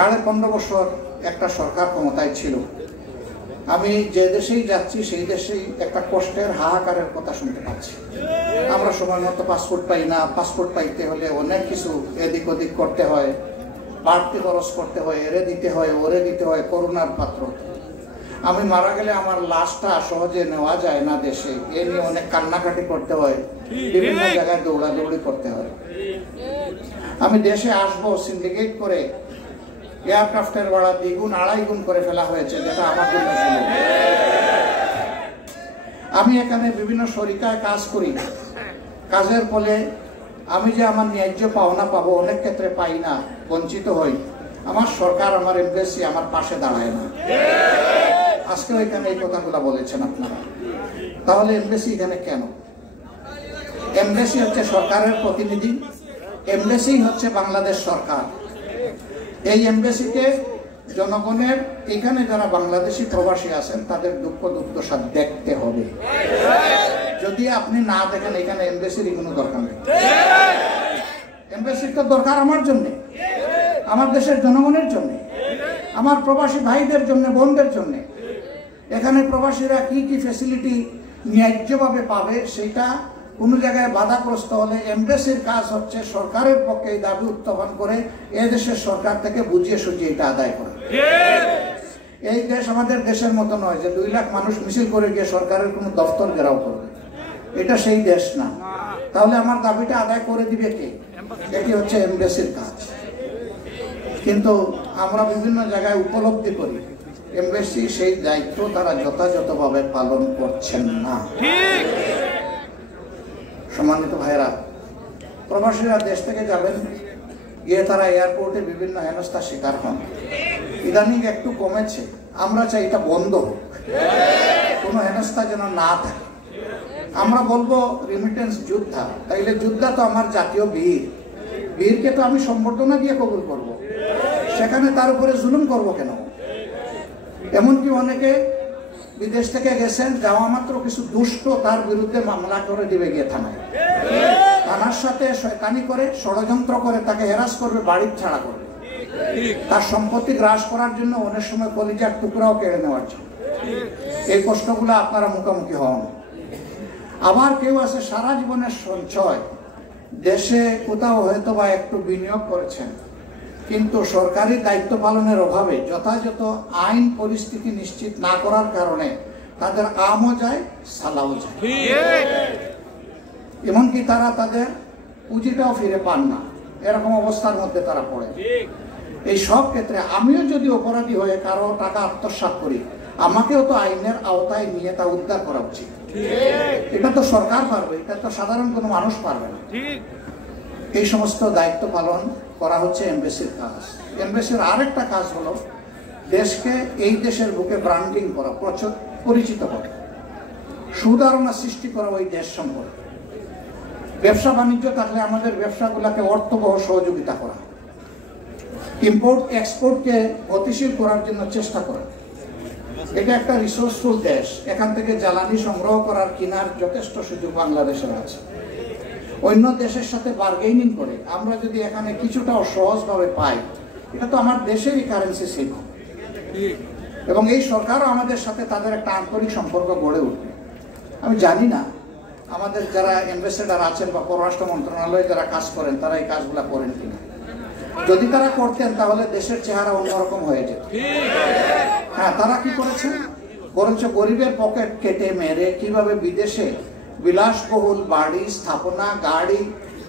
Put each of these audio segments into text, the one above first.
15.5 বছর একটা সরকার ক্ষমতায় ছিল। আমি যে দেশেই যাচ্ছি সেই দেশেই একটা কষ্টের হাহাকারের কথা শুনতে পাচ্ছি। আমরা সময় মতো পাসপোর্ট পাই না, পাসপোর্ট পাইতে হলে অনেক কিছু এদিক ওদিক করতে হয়, বাড়তি খরচ করতে হয়, এরে দিতে হয়, ওরে দিতে হয়, করোনার পাত্র। আমি মারা গেলে আমার লাশটা সহজে নেওয়া যায় না দেশে, এ নিয়ে অনেক কান্নাকাটি করতে হয়, বিভিন্ন জায়গায় দৌড়াদৌড়ি করতে হয়। আমি দেশে আসবো সিন্ডিকেট করে এয়ারক্রাফটের ভাড়া 2 গুণ 2.5 গুণ করে ফেলা হয়েছে, যেটা আমার জন্য ছিল। আমি এখানে বিভিন্ন শরিকায় কাজ করি, কাজের ফলে আমি যে আমার ন্যায্য পাওনা পাবো অনেক ক্ষেত্রে পাই না, বঞ্চিত হই। আমার সরকার, আমার এমবেসি আমার পাশে দাঁড়ায় না। আজকে এখানে এই কথাগুলো বলেছেন আপনারা। তাহলে এমবেসি এখানে কেন? এমবেসি হচ্ছে সরকারের প্রতিনিধি, এমবেসি হচ্ছে বাংলাদেশ সরকার। এই এমবেসিতে জনগণের, এখানে যারা বাংলাদেশি প্রবাসী আছেন তাদের দুঃখ দুর্দশা দেখতে হবে। যদি আপনি না দেখেন এখানে এমবেসির কোনো দরকার নেই। এমবেসির তো দরকার আমার জন্য, আমার দেশের জনগণের জন্য, আমার প্রবাসী ভাইদের জন্য, বোনদের জন্য। এখানে প্রবাসীরা কি কি ফ্যাসিলিটি ন্যায্যভাবে পাবে সেটা কোনো জায়গায় বাধাগ্রস্ত হলে এমবেসির কাজ হচ্ছে সরকারের পক্ষে এই দাবি উত্থাপন করে এই দেশের সরকার থেকে বুঝিয়ে সুঝিয়ে এটা আদায় করে। এই দেশ আমাদের দেশের মতো নয় যে 2 লাখ মানুষ মিছিল করে গিয়ে সরকারের কোনো দপ্তর ঘেরাও করবে, এটা সেই দেশ না। তাহলে আমার দাবিটা আদায় করে দিবে কে? এটি হচ্ছে এমবেসির কাজ। কিন্তু আমরা বিভিন্ন জায়গায় উপলব্ধি করি এমবেসি সেই দায়িত্ব তারা যথাযথভাবে পালন করছেন না। সম্মানিত ভাইরা, প্রবাসীরা দেশ থেকে যাবেন, গিয়ে তারা এয়ারপোর্টে বিভিন্ন হেনস্থার শিকার হন। ইদানিং একটু কমেছে, আমরা চাই এটা বন্ধ হোক, কোনো হেনস্থা যেন না থাকে। আমরা বলবো রিমিটেন্স যোদ্ধা, তাইলে যোদ্ধা তো আমার জাতীয় বীর, বীরকে তো আমি সম্বর্ধনা দিয়ে কবুল করব, সেখানে তার উপরে জুলুম করব কেন? এমনকি অনেকে বিদেশ থেকে গেছেন, যাওয়া মাত্র কিছু দুষ্ট তার বিরুদ্ধে মামলা করে দিবে গিয়ে থানায়, থানার সাথে শয়তানি করে, ষড়যন্ত্র করে তাকে হেরাস করবে, বাড়ির ছাড়া করবে, তার সম্পত্তি গ্রাস করার জন্য, অনেক সময় কলিজার টুকরাও কেড়ে নেওয়ার জন্য। এই কষ্টগুলো আপনারা মুখোমুখি হন। আবার কেউ আছে সারা জীবনের সঞ্চয় দেশে কোথাও হয়তো বা একটু বিনিয়োগ করেছেন, কিন্তু সরকারি দায়িত্ব পালনের অভাবে যথাযথ আইন পরিস্থিতি নিশ্চিত না করার কারণে তাদের আমও যায়, সালাও যায়, এমনকি তারা তাদের পুঁজিটাও ফিরে পান না। এরকম অবস্থার মধ্যে তারা পড়ে। এই সব ক্ষেত্রে আমিও যদি অপরাধী হয়ে কারো টাকা আত্মসাৎ করি, আমাকেও তো আইনের আওতায় নিয়ে তা উদ্ধার করা উচিত। এটা তো সরকার পারবে, এটা তো সাধারণ কোনো মানুষ পারবে না। এই সমস্ত দায়িত্ব পালন করা হচ্ছে এমবেসির কাজ। এমবেসির আরেকটা কাজ হলো দেশকে, এই দেশের বুকে ব্র্যান্ডিং করা, পরিচিত করা, সুধারণা সৃষ্টি করা ওই দেশ সম্পর্কে। ব্যবসা বাণিজ্য থাকলে আমাদের ব্যবসাগুলোকে অর্থবহ সহযোগিতা করা, ইম্পোর্ট এক্সপোর্টকে গতিশীল করার জন্য চেষ্টা করা। এটা একটা রিসোর্সফুল দেশ, এখান থেকে জ্বালানি সংগ্রহ করার, কেনার যথেষ্ট সুযোগ বাংলাদেশের আছে। অন্য দেশের সাথে বার্গেনিং করে আমরা যদি এখানে কিছুটাও সহজভাবে পাই, এটা তো আমার দেশেরই কারেন্সি শিল্প, এবং এই সরকারও আমাদের সাথে তাদের একটা আন্তরিক সম্পর্ক গড়ে উঠবে। আমি জানি না আমাদের যারা অ্যাম্বাসেডার আছেন বা পররাষ্ট্র মন্ত্রণালয়ে যারা কাজ করেন তারা এই কাজগুলা করেন কিনা। যদি তারা করতেন তাহলে দেশের চেহারা অন্যরকম হয়ে যেত। হ্যাঁ, তারা কি করেছেন? বরঞ্চ গরিবের পকেট কেটে মেরে কিভাবে বিদেশে বিলাসবহুল বাড়ি, স্থাপনা, গাড়ি,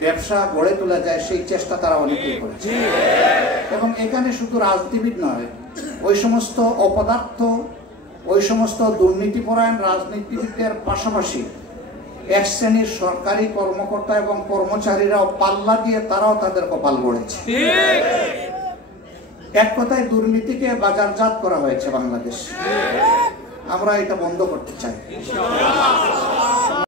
ব্যবসা গড়ে তোলা যায় সেই চেষ্টা তারা অনেকেই করেছে। এবং এখানে শুধু রাজনীতিবিদ নয়, ওই সমস্ত অপদার্থ, ওই সমস্ত দুর্নীতিপরায়ণ রাজনীতিবিদদের পাশাপাশি এক শ্রেণীর সরকারি কর্মকর্তা এবং কর্মচারীরাও পাল্লা দিয়ে তারাও তাদের কপাল গড়েছে। এক কথায় দুর্নীতিকে বাজারজাত করা হয়েছে বাংলাদেশ। আমরা এটা বন্ধ করতে চাই।